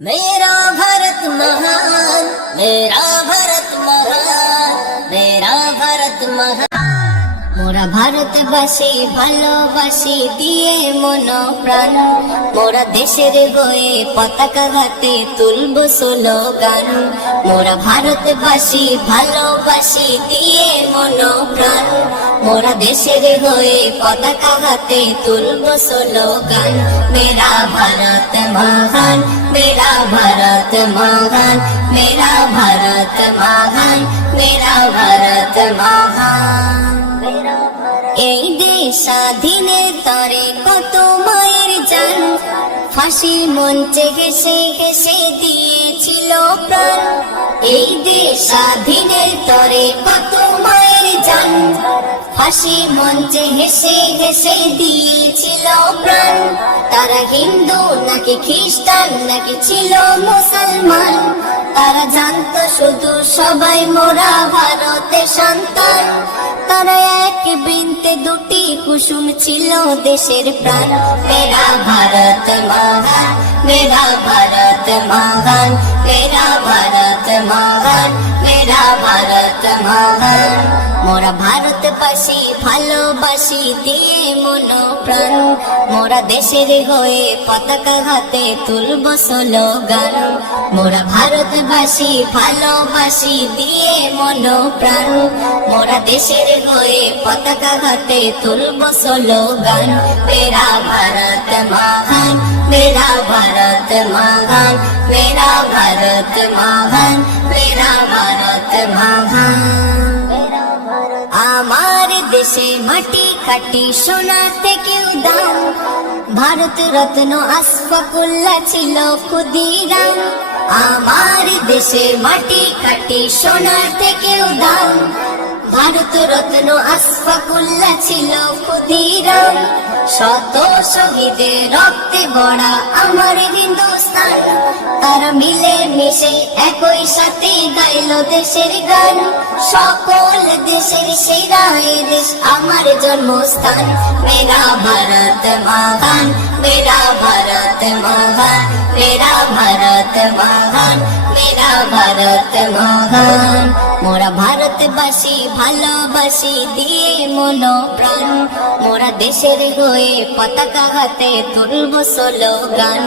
मेरा भारत महान मेरा भारत महान मेरा भारत महान মোরা ভারতবাসী ভালোবাসি, দিয়ে মন প্রাণ। মোরা দেশের হয়ে পতাকা ঘাতে তুলব স্লোগান। মোরা ভারতবাসী ভালোবাসি, দিয়ে মন প্রাণ। মোরা দেশের হয়ে পতাকা ঘাতে তুলব স্লোগান। মেরা ভারত মহান, মেরা ভারত মহান, মেরা ভারত মহান, মেরা ভারত কত মায়ের ফাঁসির মঞ্চে ঘেসে ঘেসে দিয়েছিল প্রাণ। এই দেশ স্বাধীনের তরে কত মায়ের জান। ফাঁসির মঞ্চে হেসে হেসে দিয়েছিল প্রাণ। তারা হিন্দু নাকি খ্রিস্টান নাকি ছিল মুসলমান? তারা জানতো শুধু সবাই মোরা ভারতের সন্তান। দুটি কুসুম ছিল দেশের প্রাণ। মেরা ভারত মহান মেরা ভারত মহান মেরা মেরা ভারত মহান মোরা ভারতবাসী ভালোবাসি দিয়ে মন প্রাণ মোরা দেশের হয়ে পতাকা হাতে তুলব স্লোগান মোরা ভারতবাসী ভালোবাসি দিয়ে মন প্রাণ মোরা দেশের হয়ে পতাকা হাতে তুলব স্লোগান মেরা ভারত মহান মেরা ভারত মহান মেরা ভারত মহান দেশে মাটি কাটি সোনা থেকেও দাম ভারত রত্ন আশফাকুল্লা ছিল ক্ষুদিরাম আমার দেশে মাটি কাটি সোনা থেকেও দাম ভারত রত্ন আশফাকুল্লা ছিল ক্ষুদিরাম শত শহীদের রক্তে ভরা আমার তারা মিলে মিশে একই সাথে গাইল দেশের গান। সকল দেশের সেরা এ দেশ, আমার জন্মস্থান। মেরা ভারত মহান, মেরা ভারত মহান, মেরা ভারত মহান, মেরা ভারত মহান। মোরা ভারতবাসী ভালোবাসি দিয়ে মন প্রাণ মোরা দেশের হয়ে পতাকা হাতে তুলব স্লোগান।